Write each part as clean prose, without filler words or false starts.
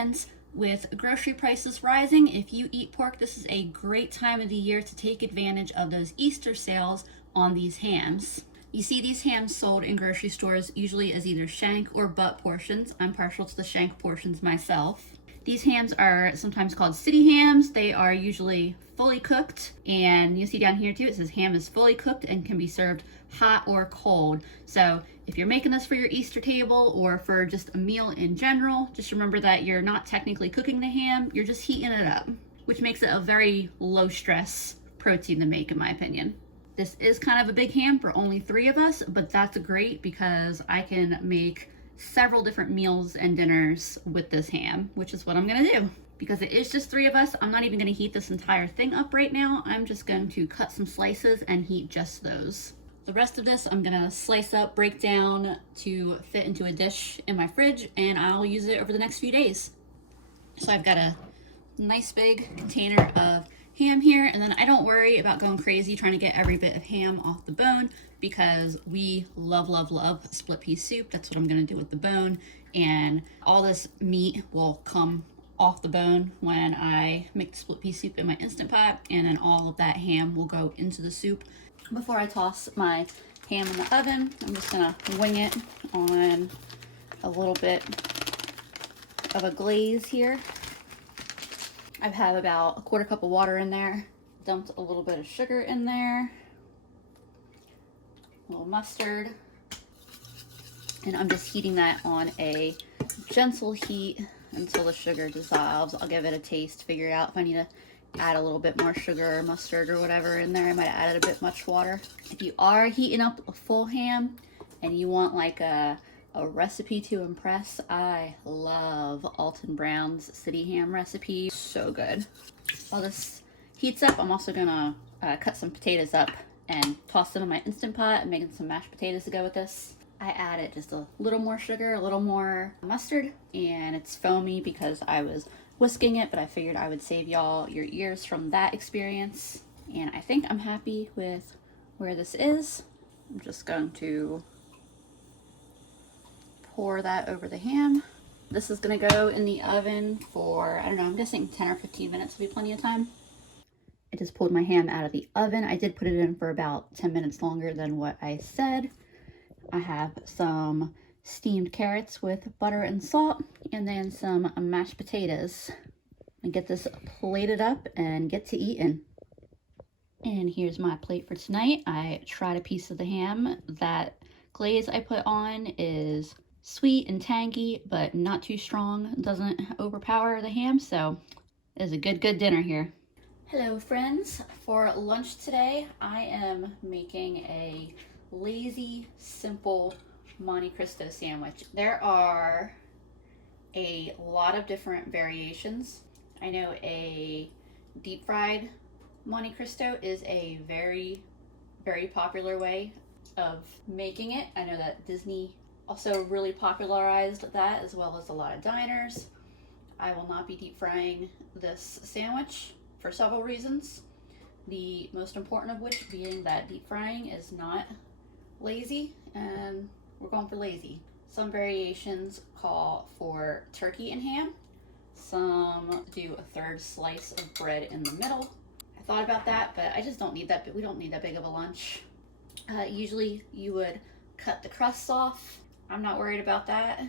friends. With grocery prices rising, if you eat pork, this is a great time of the year to take advantage of those Easter sales on these hams. You see these hams sold in grocery stores usually as either shank or butt portions. I'm partial to the shank portions myself. These hams are sometimes called city hams. They are usually fully cooked, and you see down here too, it says ham is fully cooked and can be served hot or cold. So if you're making this for your Easter table or for just a meal in general, just remember that you're not technically cooking the ham, you're just heating it up, which makes it a very low stress protein to make, in my opinion. This is kind of a big ham for only 3 of us, but that's great because I can make several different meals and dinners with this ham, which is what I'm gonna do. Because it is just 3 of us, I'm not even gonna heat this entire thing up right now. I'm just going to cut some slices and heat just those. The rest of this I'm gonna slice up, break down to fit into a dish in my fridge, and I'll use it over the next few days. So I've got a nice big container of ham here, and then I don't worry about going crazy trying to get every bit of ham off the bone because we love split pea soup. That's what I'm gonna do with the bone, and all this meat will come off the bone when I make the split pea soup in my Instant Pot, and then all of that ham will go into the soup. Before I toss my ham in the oven, I'm just gonna wing it on a little bit of a glaze here. I have about a 1/4 cup of water in there, dumped a little bit of sugar in there, a little mustard, and I'm just heating that on a gentle heat until the sugar dissolves. I'll give it a taste, figure out if I need to add a little bit more sugar or mustard or whatever in there. I might have added a bit much water. If you are heating up a full ham and you want like a recipe to impress, I love Alton Brown's City Ham recipe. So good. While this heats up, I'm also gonna cut some potatoes up and toss them in my Instant Pot. I'm making some mashed potatoes to go with this. I added just a little more sugar, a little more mustard, and it's foamy because I was whisking it, but I figured I would save y'all your ears from that experience. And I think I'm happy with where this is. I'm just going to pour that over the ham. This is gonna go in the oven for, I don't know, I'm guessing 10 or 15 minutes will be plenty of time. I just pulled my ham out of the oven. I did put it in for about 10 minutes longer than what I said. I have some steamed carrots with butter and salt, and then some mashed potatoes. And get this plated up and get to eating. And here's my plate for tonight. I tried a piece of the ham. That glaze I put on is sweet and tangy, but not too strong. It doesn't overpower the ham, so it's a good dinner here. Hello friends. For lunch today, I am making a lazy, simple Monte Cristo sandwich. There are a lot of different variations. I know a deep fried Monte Cristo is a very popular way of making it. I know that Disney also really popularized that, as well as a lot of diners. I will not be deep frying this sandwich for several reasons. The most important of which being that deep frying is not lazy, and we're going for lazy. Some variations call for turkey and ham. Some do a 1/3 slice of bread in the middle. I thought about that, but I just don't need that. We don't need that big of a lunch. Usually you would cut the crusts off. I'm not worried about that.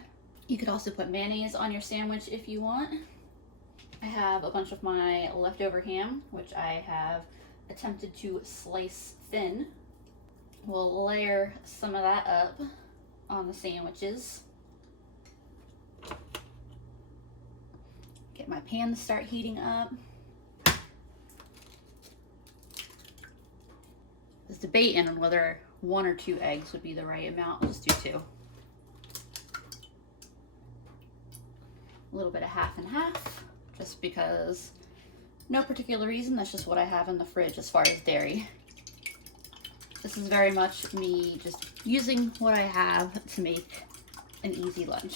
You could also put mayonnaise on your sandwich if you want. I have a bunch of my leftover ham, which I have attempted to slice thin. We'll layer some of that up on the sandwiches. Get my pan to start heating up. I was debating on whether 1 or 2 eggs would be the right amount. I'll just do 2. A little bit of half and half, just because, no particular reason, that's just what I have in the fridge as far as dairy. This is very much me just using what I have to make an easy lunch.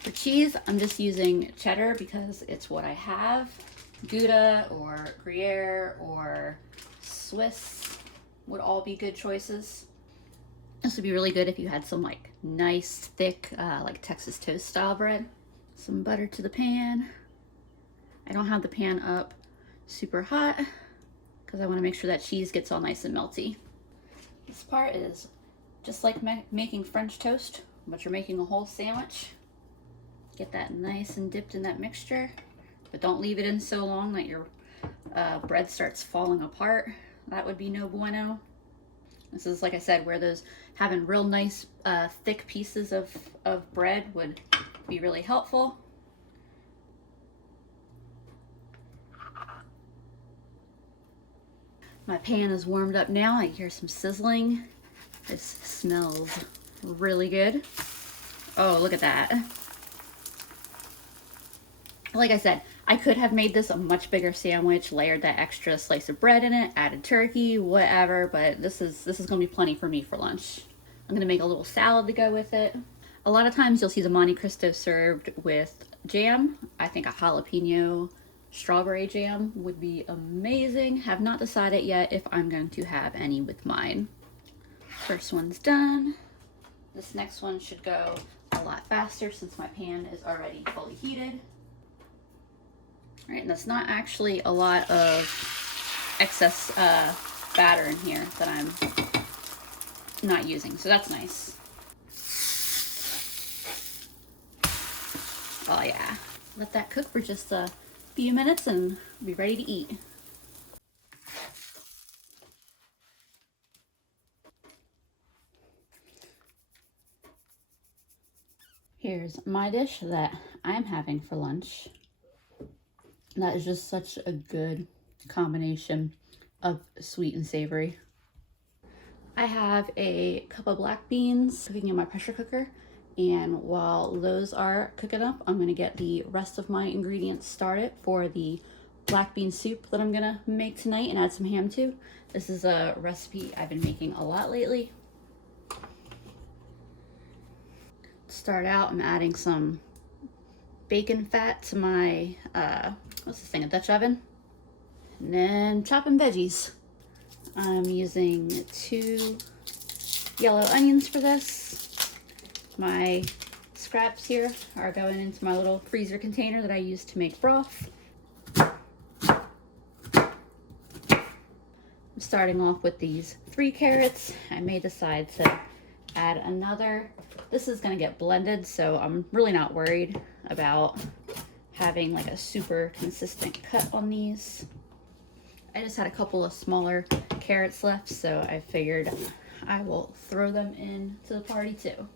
For cheese, I'm just using cheddar because it's what I have. Gouda or Gruyere or Swiss would all be good choices. This would be really good if you had some like nice thick like Texas toast style bread. Some butter to the pan. I don't have the pan up super hot because I want to make sure that cheese gets all nice and melty. This part is just like making French toast, but you're making a whole sandwich. Get that nice and dipped in that mixture, but don't leave it in so long that your bread starts falling apart. That would be no bueno. This is, like I said, where those having real nice thick pieces of bread would be really helpful. My pan is warmed up now. I hear some sizzling. This smells really good. Oh, look at that. Like I said, I could have made this a much bigger sandwich, layered that extra slice of bread in it, added turkey, whatever, but this is gonna be plenty for me for lunch. I'm gonna make a little salad to go with it. A lot of times you'll see the Monte Cristo served with jam. I think a jalapeno strawberry jam would be amazing. Have not decided yet if I'm going to have any with mine. First one's done. This next one should go a lot faster since my pan is already fully heated. All right, and that's not actually a lot of excess batter in here that I'm not using, so that's nice. Oh yeah, let that cook for just a few minutes and be ready to eat. Here's my dish that I'm having for lunch. That is just such a good combination of sweet and savory. I have a cup of black beans cooking in my pressure cooker, and while those are cooking up, I'm gonna get the rest of my ingredients started for the black bean soup that I'm gonna make tonight and add some ham to. This is a recipe I've been making a lot lately. To start out, I'm adding some bacon fat to my, what's this thing, a Dutch oven? And then chopping veggies. I'm using 2 yellow onions for this. My scraps here are going into my little freezer container that I use to make broth. I'm starting off with these 3 carrots. I may decide to add another. This is gonna get blended, so I'm really not worried about having like a super consistent cut on these. I just had a couple of smaller carrots left, so I figured I will throw them into the party too.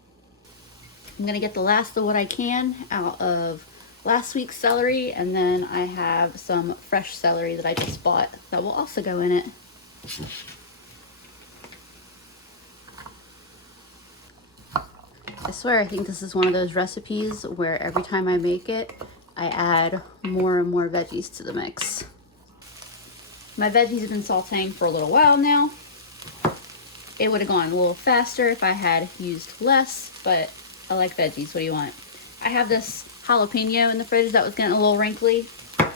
I'm gonna get the last of what I can out of last week's celery, and then I have some fresh celery that I just bought that will also go in it. I swear I think this is one of those recipes where every time I make it, I add more and more veggies to the mix. My veggies have been sauteing for a little while now. It would have gone a little faster if I had used less, but I like veggies. What do you want? I have this jalapeno in the fridge that was getting a little wrinkly. I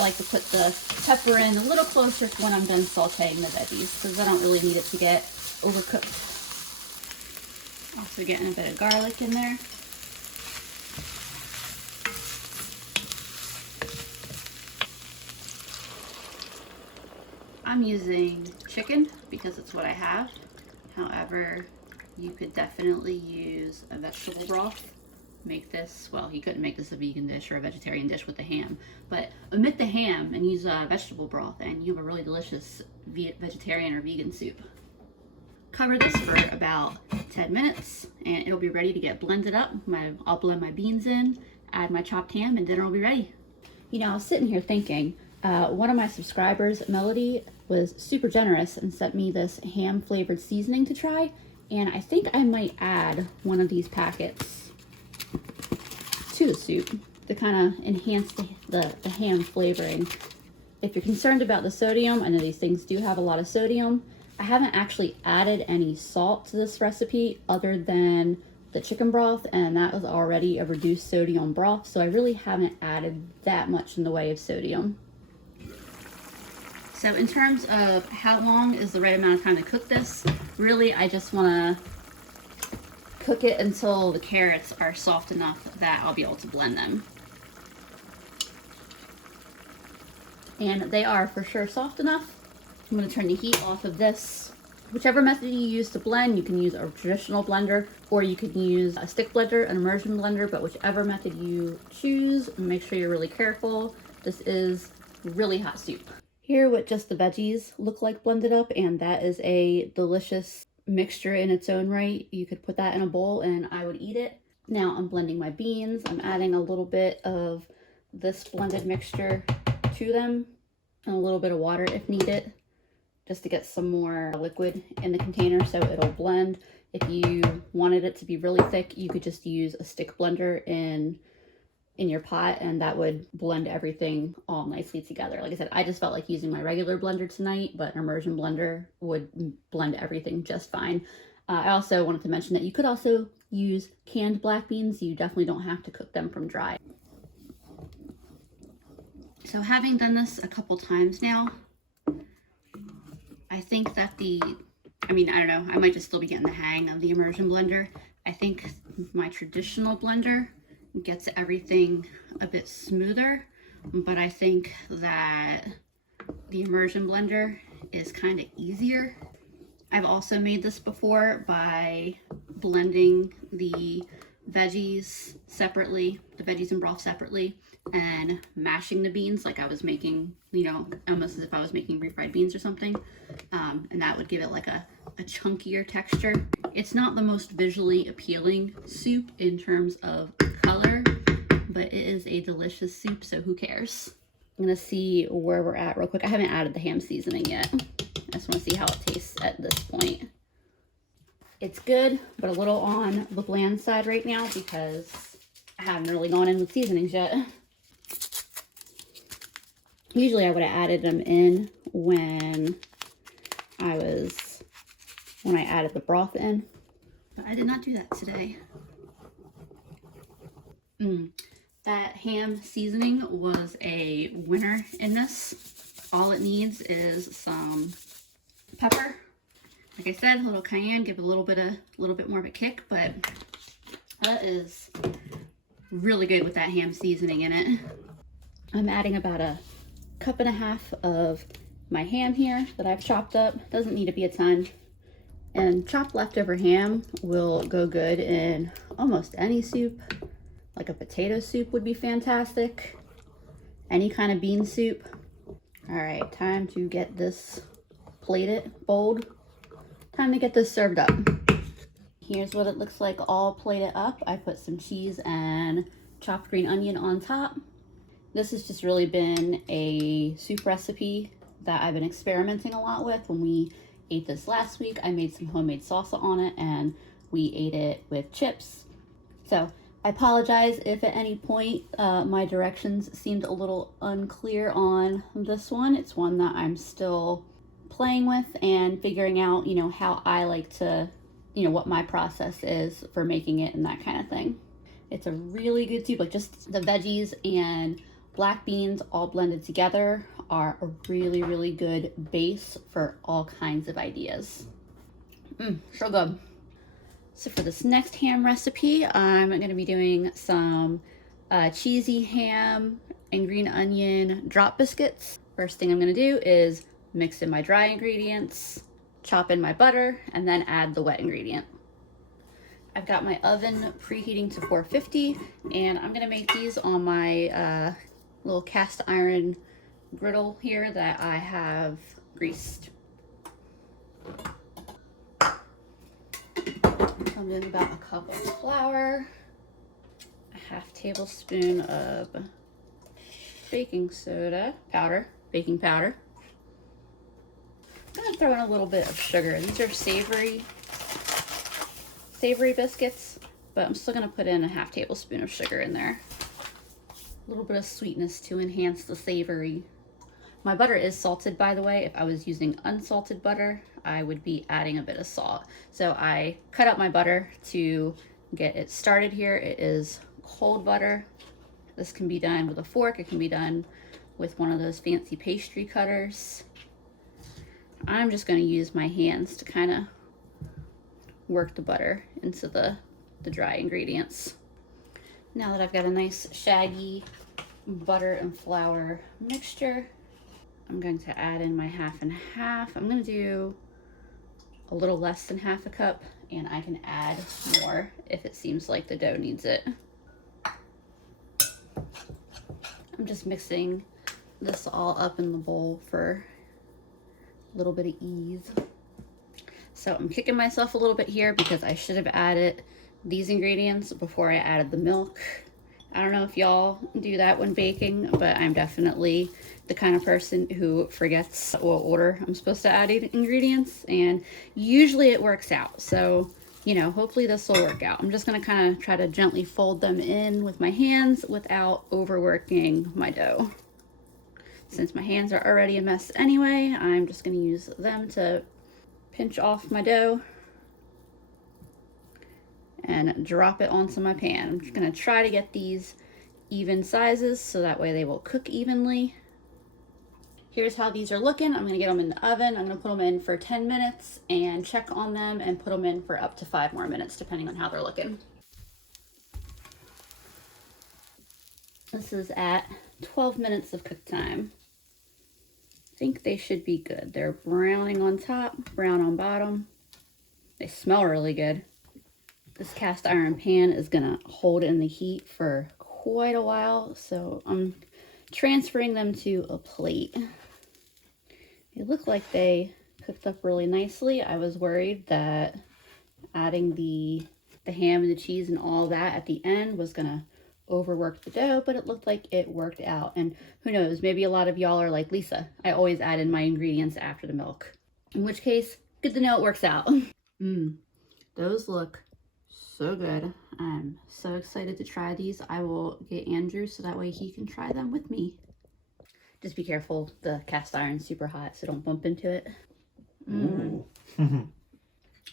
like to put the pepper in a little closer to when I'm done sauteing the veggies because I don't really need it to get overcooked. Also getting a bit of garlic in there. I'm using chicken because it's what I have. However, you could definitely use a vegetable broth. Make this, well, you couldn't make this a vegan dish or a vegetarian dish with the ham, but omit the ham and use a vegetable broth and you have a really delicious vegetarian or vegan soup. Cover this for about 10 minutes and it'll be ready to get blended up. I'll blend my beans in, add my chopped ham, and dinner will be ready. You know, I was sitting here thinking, one of my subscribers, Melody, was super generous and sent me this ham flavored seasoning to try, and I think I might add one of these packets to the soup to kind of enhance the ham flavoring. If you're concerned about the sodium, I know these things do have a lot of sodium. I haven't actually added any salt to this recipe other than the chicken broth, and that was already a reduced sodium broth, so I really haven't added that much in the way of sodium. So in terms of how long is the right amount of time to cook this, really I just want to cook it until the carrots are soft enough that I'll be able to blend them. And they are for sure soft enough. I'm going to turn the heat off of this. Whichever method you use to blend, you can use a traditional blender or you can use a stick blender, an immersion blender, but whichever method you choose, make sure you're really careful. This is really hot soup. Here what just the veggies look like blended up, and that is a delicious mixture in its own right. You could put that in a bowl and I would eat it. Now I'm blending my beans. I'm adding a little bit of this blended mixture to them and a little bit of water if needed, just to get some more liquid in the container so it'll blend. If you wanted it to be really thick, you could just use a stick blender in your pot and that would blend everything all nicely together. Like I said, I just felt like using my regular blender tonight, but an immersion blender would blend everything just fine. I also wanted to mention that you could also use canned black beans. You definitely don't have to cook them from dry. So having done this a couple times now, I think that I don't know, I might just still be getting the hang of the immersion blender. I think my traditional blender gets everything a bit smoother, but I think that the immersion blender is kind of easier. I've also made this before by blending the veggies separately, the veggies and broth separately, and mashing the beans like I was making, almost as if I was making refried beans or something. And that would give it like a chunkier texture. It's not the most visually appealing soup in terms of color, but it is a delicious soup, so who cares? I'm gonna see where we're at real quick. I haven't added the ham seasoning yet. I just want to see how it tastes at this point. It's good, but a little on the bland side right now because I haven't really gone in with seasonings yet. Usually I would have added them in when I added the broth in, but I did not do that today. That ham seasoning was a winner in this. All it needs is some pepper. Like I said, a little cayenne, give a little bit more of a kick, but that is really good with that ham seasoning in it. I'm adding about a cup and a half of my ham here that I've chopped up. Doesn't need to be a ton. And chopped leftover ham will go good in almost any soup. Like a potato soup would be fantastic. Any kind of bean soup. All right, time to get this plated, bowled. Time to get this served up. Here's what it looks like all plated up. I put some cheese and chopped green onion on top. This has just really been a soup recipe that I've been experimenting a lot with. When we ate this last week, I made some homemade salsa on it and we ate it with chips. So I apologize if at any point my directions seemed a little unclear on this one. It's one that I'm still playing with and figuring out, how I like to, what my process is for making it and that kind of thing. It's a really good soup. Like just the veggies and black beans all blended together are a really, really good base for all kinds of ideas. So good. So for this next ham recipe, I'm going to be doing some cheesy ham and green onion drop biscuits. First thing I'm going to do is mix in my dry ingredients, chop in my butter, and then add the wet ingredient. I've got my oven preheating to 450, and I'm gonna make these on my little cast iron griddle here that I have greased. I'm doing about a cup of flour, a half tablespoon of baking powder. I'm gonna throw in a little bit of sugar. These are savory biscuits, but I'm still gonna put in a half tablespoon of sugar in there. A little bit of sweetness to enhance the savory. My butter is salted, by the way. If I was using unsalted butter, I would be adding a bit of salt. So I cut up my butter to get it started here. It is cold butter. This can be done with a fork. It can be done with one of those fancy pastry cutters. I'm just going to use my hands to kind of work the butter into the the dry ingredients. Now that I've got a nice shaggy butter and flour mixture, I'm going to add in my half and half. I'm going to do a little less than half a cup, and I can add more if it seems like the dough needs it. I'm just mixing this all up in the bowl for a little bit of ease. So I'm kicking myself a little bit here because I should have added these ingredients before I added the milk. I don't know if y'all do that when baking, but I'm definitely the kind of person who forgets what order I'm supposed to add ingredients, and usually it works out. So, you know, hopefully this will work out. I'm just gonna kind of try to gently fold them in with my hands without overworking my dough. Since my hands are already a mess anyway, I'm just gonna use them to pinch off my dough and drop it onto my pan. I'm just gonna try to get these even sizes so that way they will cook evenly. Here's how these are looking. I'm gonna get them in the oven. I'm gonna put them in for 10 minutes and check on them and put them in for up to 5 more minutes depending on how they're looking. This is at 12 minutes of cook time. I think they should be good. They're browning on top, brown on bottom. They smell really good. This cast iron pan is gonna hold in the heat for quite a while, so I'm transferring them to a plate. They look like they cooked up really nicely. I was worried that adding the ham and the cheese and all that at the end was gonna overwork the dough, but it looked like it worked out. And who knows, maybe a lot of y'all are like, Lisa, I always add in my ingredients after the milk. In which case, good to know it works out. Those look so good. I'm so excited to try these. I will get Andrew so that way he can try them with me. Just be careful, the cast iron's super hot, so don't bump into it.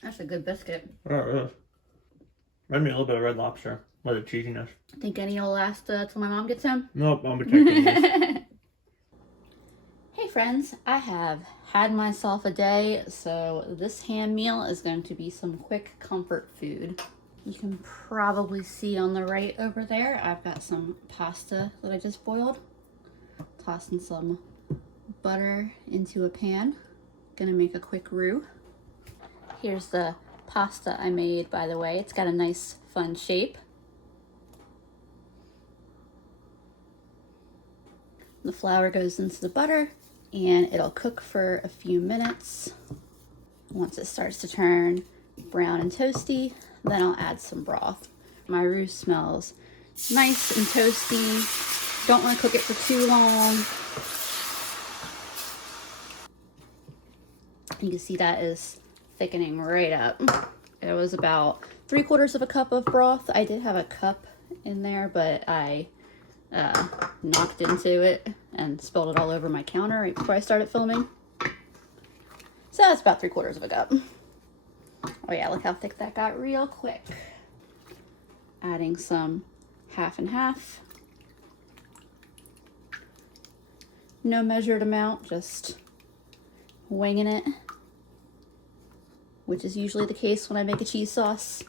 That's a good biscuit. Oh, it is. Made me a little bit of Red Lobster with the cheesiness. Think any will last till my mom gets home? Nope, I'll be taking these. Hey friends, I have had myself a day, so this ham meal is going to be some quick comfort food. You can probably see on the right over there, I've got some pasta that I just boiled. Tossing some butter into a pan. Gonna make a quick roux. Here's the pasta I made, by the way. It's got a nice, fun shape. The flour goes into the butter and it'll cook for a few minutes. Once it starts to turn brown and toasty, then I'll add some broth. My roux smells nice and toasty. Don't want to cook it for too long. You can see that is thickening right up. It was about 3/4 of a cup of broth. I did have a cup in there, but I knocked into it and spilled it all over my counter right before I started filming. So that's about 3/4 of a cup. Oh yeah, look how thick that got real quick. Adding some half and half. No measured amount, just winging it, which is usually the case when I make a cheese sauce.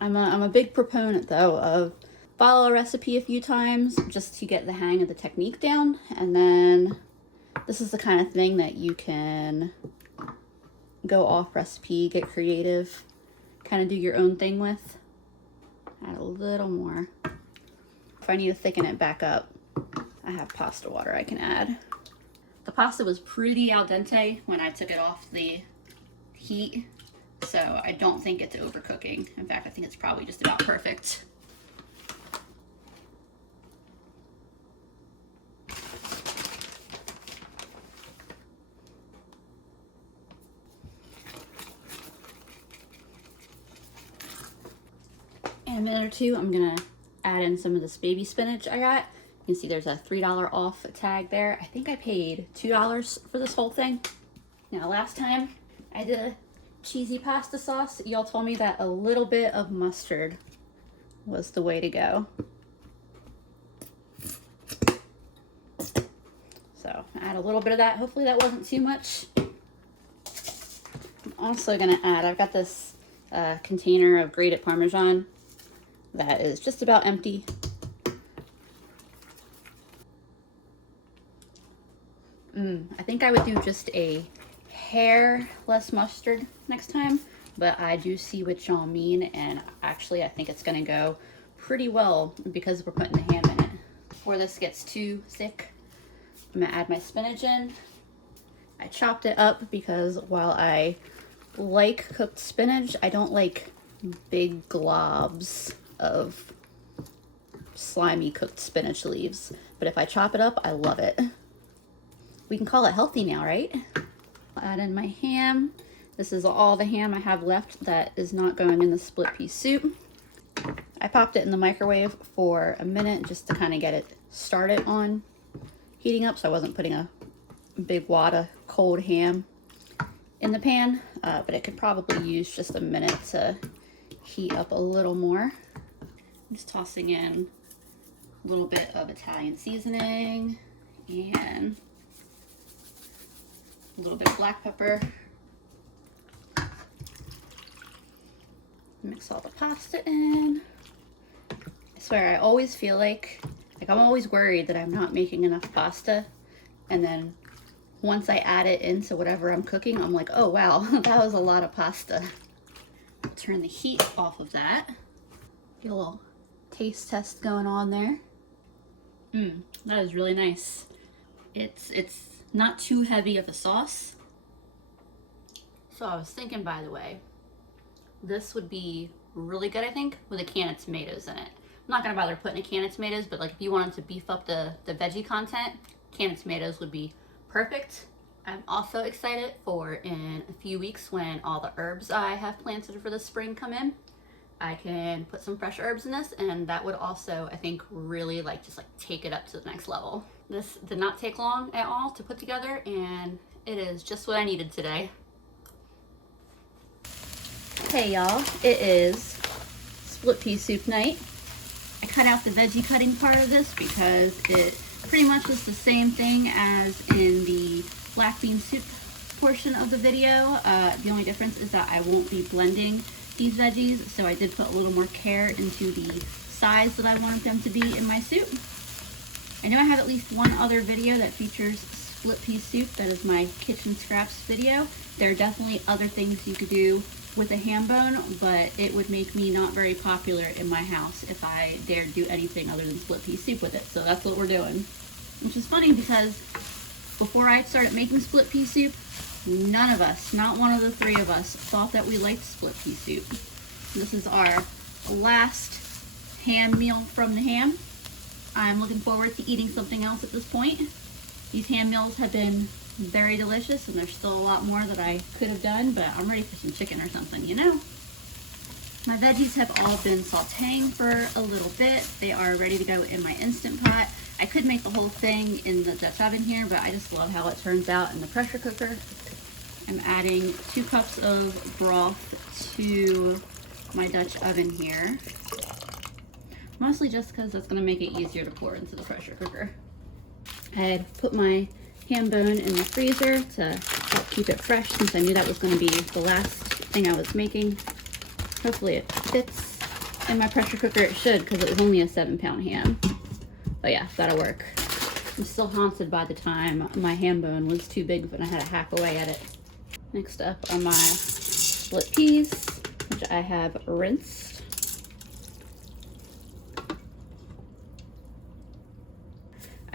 I'm a big proponent though of follow a recipe a few times just to get the hang of the technique down, and then this is the kind of thing that you can go off recipe, get creative, kind of do your own thing with. Add a little more. If I need to thicken it back up, I have pasta water I can add. The pasta was pretty al dente when I took it off the heat, so I don't think it's overcooking. In fact, I think it's probably just about perfect. In a minute or two, I'm gonna add in some of this baby spinach I got. You can see there's a $3 off tag there. I think I paid $2 for this whole thing. Now, last time I did a cheesy pasta sauce, y'all told me that a little bit of mustard was the way to go. So add a little bit of that. Hopefully that wasn't too much. I'm also gonna add, I've got this container of grated Parmesan that is just about empty. I think I would do just a hair less mustard next time, but I do see what y'all mean, and actually I think it's gonna go pretty well because we're putting the ham in it. Before this gets too thick, I'm gonna add my spinach in. I chopped it up because while I like cooked spinach, I don't like big globs of slimy cooked spinach leaves, but if I chop it up, I love it. We can call it healthy now, right? I'll add in my ham. This is all the ham I have left that is not going in the split pea soup. I popped it in the microwave for a minute just to kind of get it started on heating up, so I wasn't putting a big wad of cold ham in the pan, but it could probably use just a minute to heat up a little more. I'm just tossing in a little bit of Italian seasoning and a little bit of black pepper. Mix all the pasta in. I swear, I always feel like I'm always worried that I'm not making enough pasta, and then once I add it into whatever I'm cooking, I'm like, oh wow, that was a lot of pasta. Turn the heat off of that. Get a little taste test going on there. That is really nice. It's not too heavy of a sauce. So I was thinking, by the way, this would be really good, I think, with a can of tomatoes in it. I'm not gonna bother putting a can of tomatoes, but like if you wanted to beef up the veggie content, can of tomatoes would be perfect. I'm also excited for in a few weeks when all the herbs I have planted for the spring come in. I can put some fresh herbs in this, and that would also, I think, really just take it up to the next level. This did not take long at all to put together, and it is just what I needed today. Hey y'all, it is split pea soup night. I cut out the veggie cutting part of this because it pretty much was the same thing as in the black bean soup portion of the video. The only difference is that I won't be blending these veggies, so I did put a little more care into the size that I wanted them to be in my soup. I know I have at least one other video that features split pea soup. That is my kitchen scraps video. There are definitely other things you could do with a ham bone, but it would make me not very popular in my house if I dared do anything other than split pea soup with it. So that's what we're doing. Which is funny because before I started making split pea soup, none of us, not one of the three of us, thought that we liked split pea soup. This is our last ham meal from the ham. I'm looking forward to eating something else at this point. These ham meals have been very delicious, and there's still a lot more that I could have done, but I'm ready for some chicken or something, you know? My veggies have all been sauteing for a little bit. They are ready to go in my Instant Pot. I could make the whole thing in the Dutch oven here, but I just love how it turns out in the pressure cooker. I'm adding 2 cups of broth to my Dutch oven here. Mostly just because that's going to make it easier to pour into the pressure cooker. I had put my ham bone in the freezer to help keep it fresh since I knew that was going to be the last thing I was making. Hopefully it fits in my pressure cooker. It should, because it was only a 7-pound ham. But yeah, that'll work. I'm still haunted by the time my ham bone was too big and I had to hack away at it. Next up are my split peas, which I have rinsed.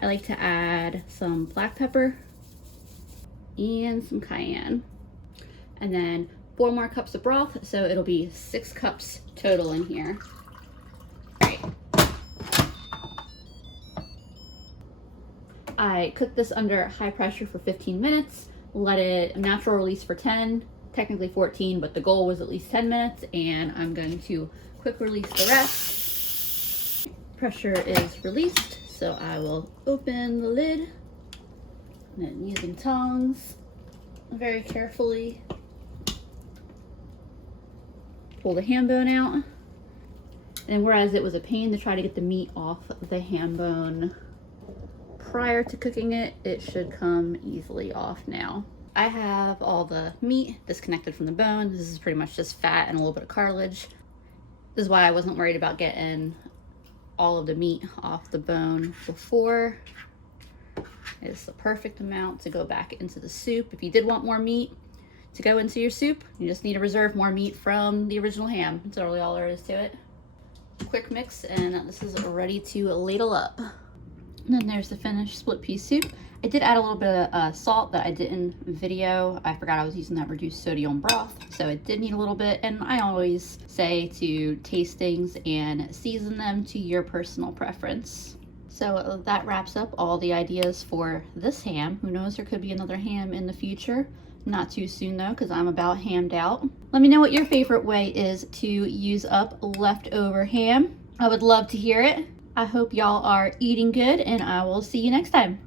I like to add some black pepper and some cayenne. And then 4 more cups of broth, so it'll be 6 cups total in here. All right. I cooked this under high pressure for 15 minutes, let it natural release for 10, technically 14, but the goal was at least 10 minutes, and I'm going to quick release the rest. Pressure is released, so I will open the lid, and then using tongs, very carefully pull the ham bone out. And whereas it was a pain to try to get the meat off the ham bone prior to cooking it, it should come easily off now. I have all the meat disconnected from the bone. This is pretty much just fat and a little bit of cartilage. This is why I wasn't worried about getting all of the meat off the bone before. It's the perfect amount to go back into the soup. If you did want more meat to go into your soup, you just need to reserve more meat from the original ham. That's really all there is to it. Quick mix, and this is ready to ladle up. And then there's the finished split pea soup. I did add a little bit of salt that I didn't video. I forgot I was using that reduced sodium broth, so it did need a little bit. And I always say to taste things and season them to your personal preference. So that wraps up all the ideas for this ham. Who knows, there could be another ham in the future. Not too soon though, because I'm about hammed out. Let me know what your favorite way is to use up leftover ham. I would love to hear it. I hope y'all are eating good, and I will see you next time.